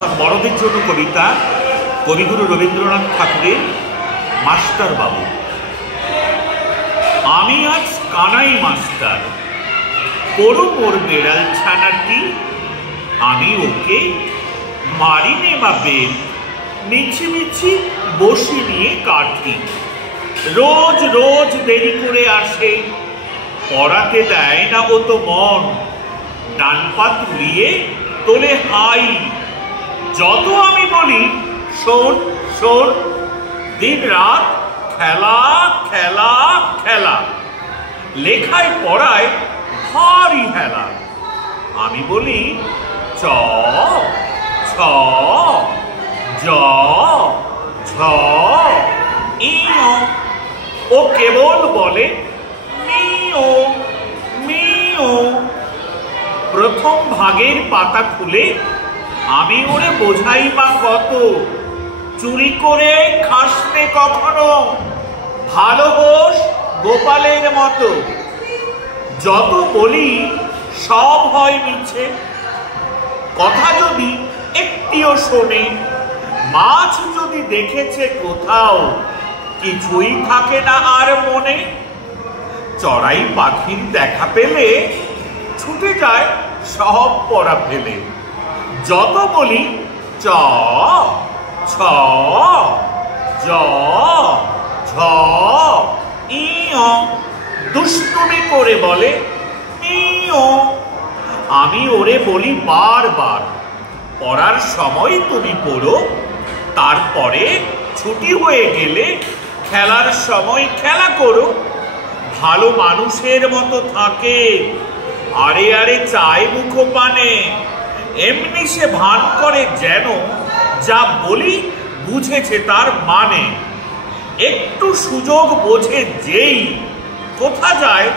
বড়দের জন্য কবিতা কবিগুরু রবীন্দ্রনাথ ঠাকুরের মাস্টার বাবু। আমি আজ কানাই মাস্টার, পড়ো মোর বেড়াল ছানাটি, আমি ওকে মারিনে বা বেল, মিছিমিছি বসি নিয়ে কাঠি। রোজ রোজ দেরি করে আসে, পড়াতে দেয় না ও তো মন, ডান পা তুলিয়ে তোলে হাই। যত আমি বলি শোন শোন, দিন রাত খেলা খেলা খেলা, লেখায় পড়ায় ভারী হেলা। আমি বলি চ ছ জ ঝ ইয়, ও কেবল বলে মিও মিও। প্রথম ভাগের পাতা খুলে আমি ওরে বোঝাই বা কত, চুরি করে খাসতে কখনো, ভালো হোস গোপালের মতো। যত বলি সব হয় মিছে, কথা যদি একটিও শোনে। মাছ যদি দেখেছে কোথাও, কিছুই থাকে না আর মনে। চড়াই পাখির দেখা পেলে ছুটে যায় সব পড়া ফেলে। যত বলি চ ছ জ ঝ ইয়, দুষ্টুমি করে বলে মিও। আমি ওরে বলি বারবার, পড়ার সময় তুমি পড়ো, তারপরে ছুটি হয়ে গেলে খেলার সময় খেলা করো। ভালো মানুষের মতো থাকে, আরে আরে চায় মুখ পানে, এমনি সে ভান করে যেন যা বলি বুঝেছে তার মানে। একটু সুযোগ বোঝে যেই, কোথা যায়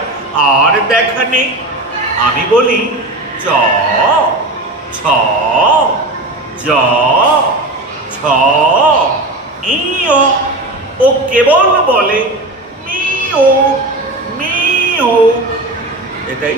আর দেখা নেই। আমি বলি চ ছ জ ছ ইয়, ও কেবল বলে মিও মিও। এটাই।